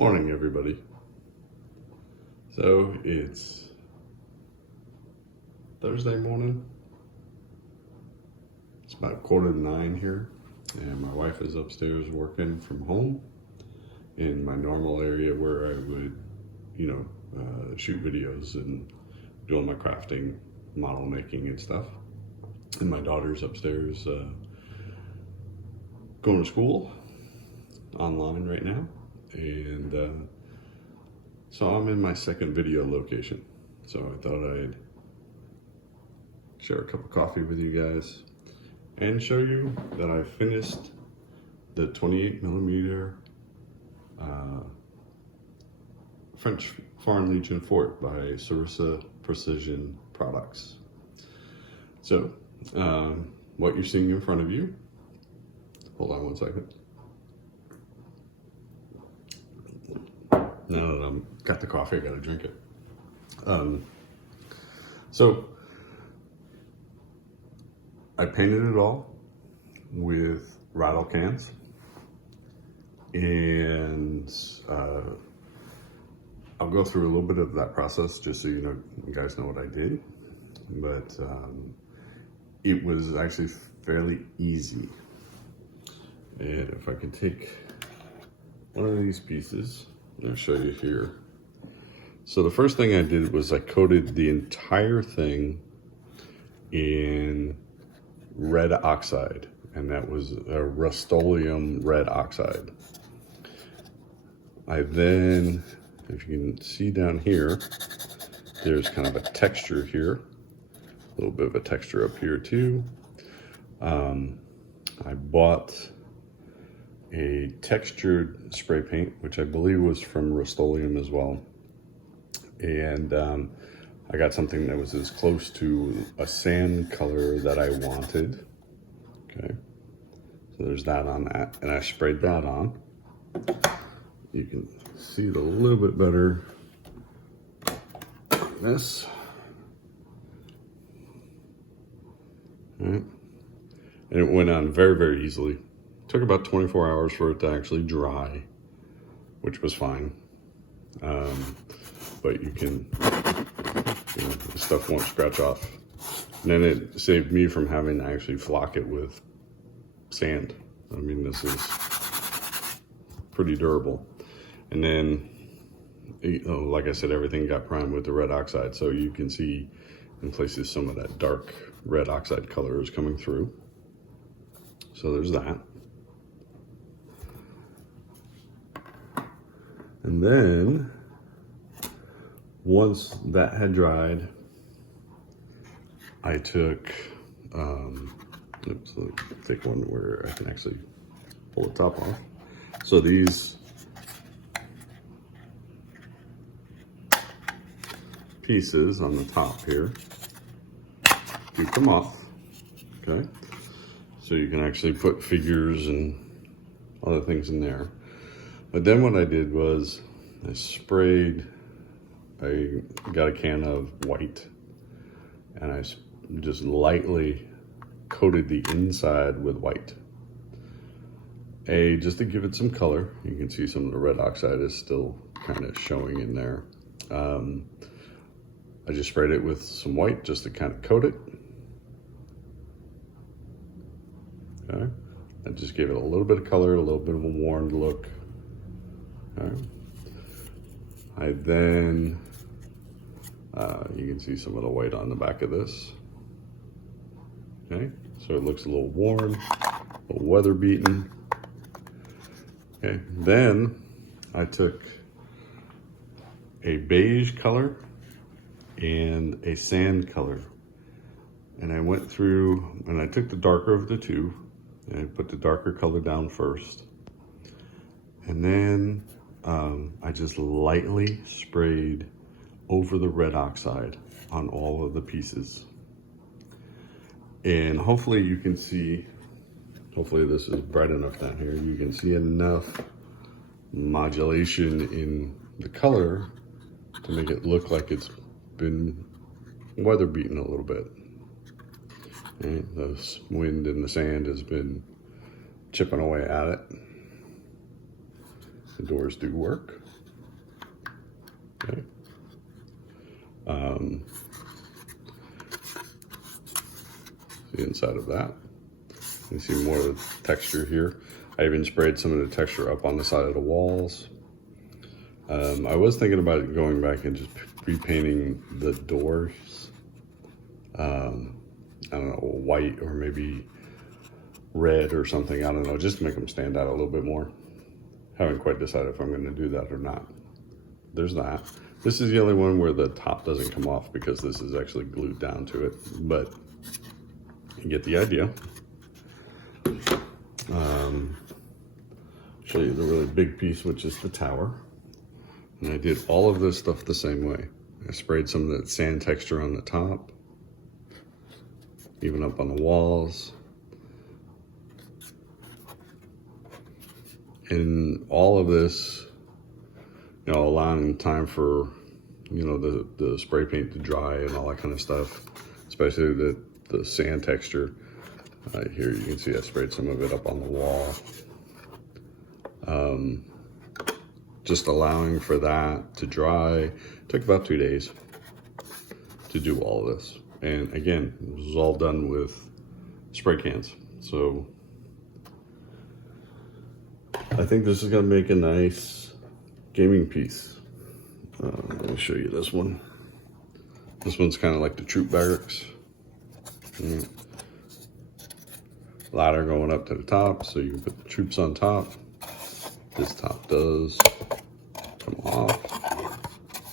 Morning, everybody. So it's Thursday morning. It's about 8:45 here, and my wife is upstairs working from home in my normal area where I would, shoot videos and doing my crafting, model making and stuff. And my daughter's upstairs going to school online right now. And so I'm in my second video location. So I thought I'd share a cup of coffee with you guys and show you that I finished the 28mm French Foreign Legion Fort by Sarissa Precision Products. So what you're seeing in front of you, hold on one second. Now that I've got the coffee, I gotta drink it. So I painted it all with rattle cans, and I'll go through a little bit of that process just so you guys know what I did. But it was actually fairly easy. And if I can take one of these pieces, I'll show you here. So the first thing I did was I coated the entire thing in red oxide, and that was a Rust-Oleum red oxide. I then, if you can see down here, there's kind of a texture here, a little bit of a texture up here too. I bought a textured spray paint, which I believe was from Rust-Oleum as well. And I got something that was as close to a sand color that I wanted. Okay, so there's that on that, and I sprayed that on. You can see it a little bit better like this. All right. And it went on very, very easily. It took about 24 hours for it to actually dry, which was fine. But you can, the stuff won't scratch off. And then it saved me from having to actually flock it with sand. I mean, this is pretty durable. And then, like I said, everything got primed with the red oxide. So you can see in places some of that dark red oxide color is coming through. So there's that. And then, once that had dried, I took, let's take one where I can actually pull the top off. So these pieces on the top here, you come off, okay? So you can actually put figures and other things in there. But then what I did was I got a can of white, and I just lightly coated the inside with white. Just to give it some color. You can see some of the red oxide is still kind of showing in there. I just sprayed it with some white just to kind of coat it. Okay. I just gave it a little bit of color, a little bit of a warmed look. Okay. I then, you can see some of the white on the back of this. Okay, so it looks a little worn, a little weather beaten. Okay, then I took a beige color and a sand color, and I went through and I took the darker of the two, and I put the darker color down first, and then I just lightly sprayed over the red oxide on all of the pieces. And hopefully you can see, hopefully this is bright enough down here, you can see enough modulation in the color to make it look like it's been weather beaten a little bit. And the wind and the sand has been chipping away at it. The doors do work. Okay. The inside of that. You see more of the texture here. I even sprayed some of the texture up on the side of the walls. I was thinking about going back and just repainting the doors. I don't know, white or maybe red or something. I don't know, just to make them stand out a little bit more. Haven't quite decided if I'm going to do that or not. There's that. This is the only one where the top doesn't come off because this is actually glued down to it, but you get the idea. Show you the really big piece, which is the tower. And I did all of this stuff the same way. I sprayed some of that sand texture on the top, even up on the walls. And all of this, you know, allowing time for, you know, the spray paint to dry and all that kind of stuff, especially the sand texture. Here you can see I sprayed some of it up on the wall. Just allowing for that to dry. It took about 2 days to do all of this. And again, this was all done with spray cans. So I think this is gonna make a nice gaming piece. Let me show you this one. This one's kind of like the troop barracks. Ladder going up to the top so you can put the troops on top. This top does come off,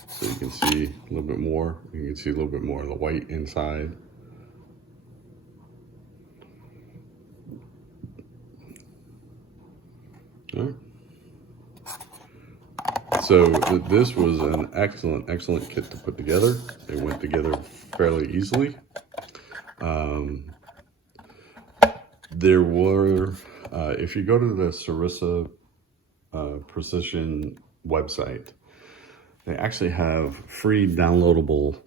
so you can see a little bit more. You can see a little bit more of the white inside. All right. So this was an excellent kit to put together. It went together fairly easily. There were, if you go to the Sarissa Precision website, they actually have free downloadable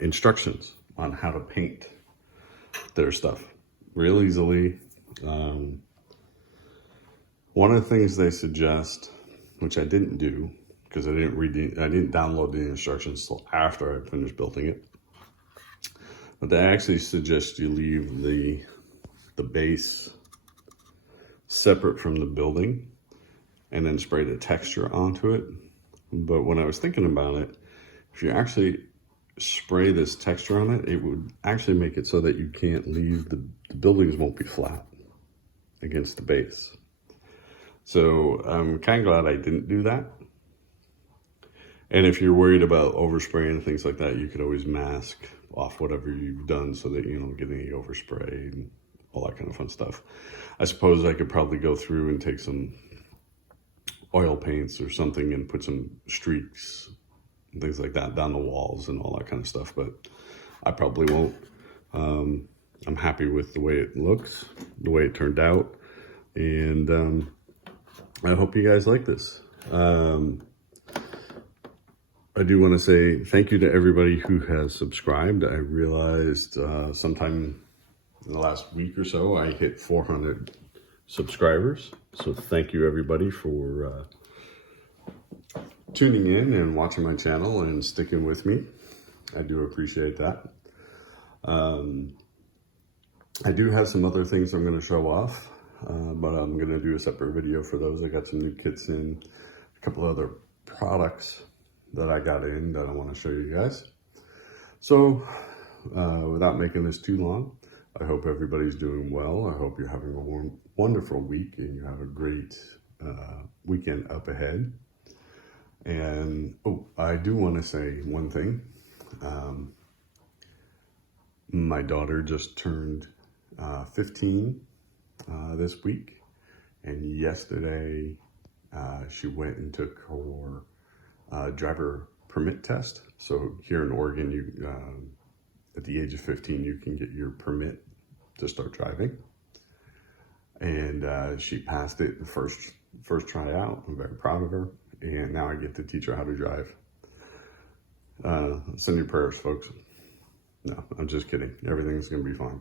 instructions on how to paint their stuff real easily. One of the things they suggest, which I didn't do because I didn't download the instructions till after I finished building it, but they actually suggest you leave the base separate from the building and then spray the texture onto it. But when I was thinking about it, if you actually spray this texture on it, it would actually make it so that you can't leave, the buildings won't be flat against the base. So I'm kind of glad I didn't do that. And if you're worried about overspraying and things like that, you could always mask off whatever you've done so that you don't get any overspray and all that kind of fun stuff. I suppose I could probably go through and take some oil paints or something and put some streaks and things like that down the walls and all that kind of stuff, but I probably won't. I'm happy with the way it looks, the way it turned out, and I hope you guys like this. I do want to say thank you to everybody who has subscribed. I realized sometime in the last week or so, I hit 400 subscribers. So thank you everybody for tuning in and watching my channel and sticking with me. I do appreciate that. I do have some other things I'm going to show off, but I'm going to do a separate video for those. I got some new kits in, a couple other products that I got in that I want to show you guys. So without making this too long, I hope everybody's doing well. I hope you're having a wonderful week and you have a great weekend up ahead. And I do want to say one thing. My daughter just turned 15 this week, and yesterday she went and took her driver permit test. So here in Oregon, you at the age of 15, you can get your permit to start driving. And she passed it the first try out. I'm very proud of her. And now I get to teach her how to drive. Send your prayers, folks. No, I'm just kidding. Everything's going to be fine.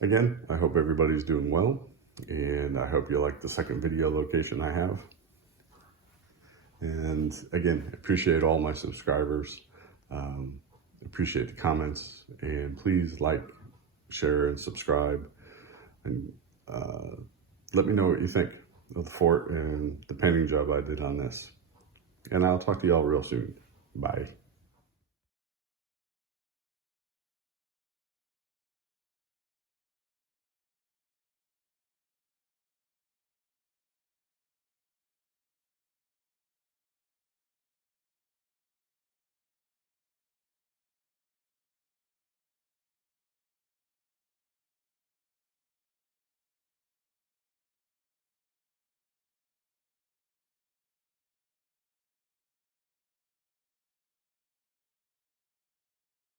Again, I hope everybody's doing well. And I hope you like the second video location I have. And again, appreciate all my subscribers. Appreciate the comments, and please like, share, and subscribe, and let me know what you think of the fort and the painting job I did on this. And I'll talk to y'all real soon. Bye.